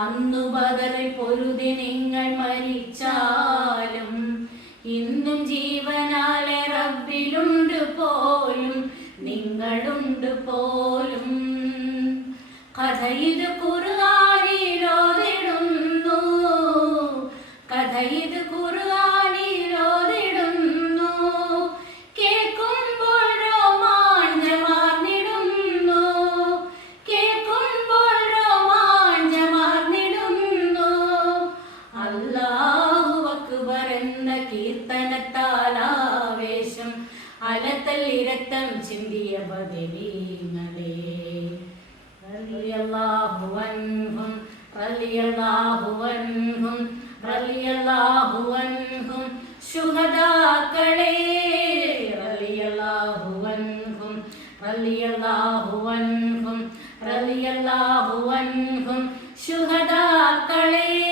അന്നു ബദറിൽ പൊരുതി നിങ്ങൾ മരിച്ചാലും ഇന്നും ജീവനാലെ റബ്ബിലുണ്ട് പോലും, നിങ്ങളുണ്ട് പോലും. കഥ ഇത് ഖുർആനിലോതിടുന്നു, കഥ ഇത് ഖുർആനിലോതിടുന്നു. കേൾക്കുമ്പോൾ രോമാഞ്ചമാർന്നിടുന്നു, കേൾക്കുമ്പോൾ രോമാഞ്ചമാർന്നിടുന്നു. അല്ലാഹു അക്ബർ എന്ന കീർത്തനത്താൽ ആവേശം അലതല്ലി രക്തം ചിന്തിയ ബദരീങ്ങളെ. റളിയല്ലാഹു അൻഹും റളിയല്ലാഹു അൻഹും റളിയല്ലാഹു അൻഹും ശുഹദാക്കളെ. റളിയല്ലാഹു അൻഹും റളിയല്ലാഹു അൻഹും റളിയല്ലാഹു അൻഹും ശുഹദാക്കളെ.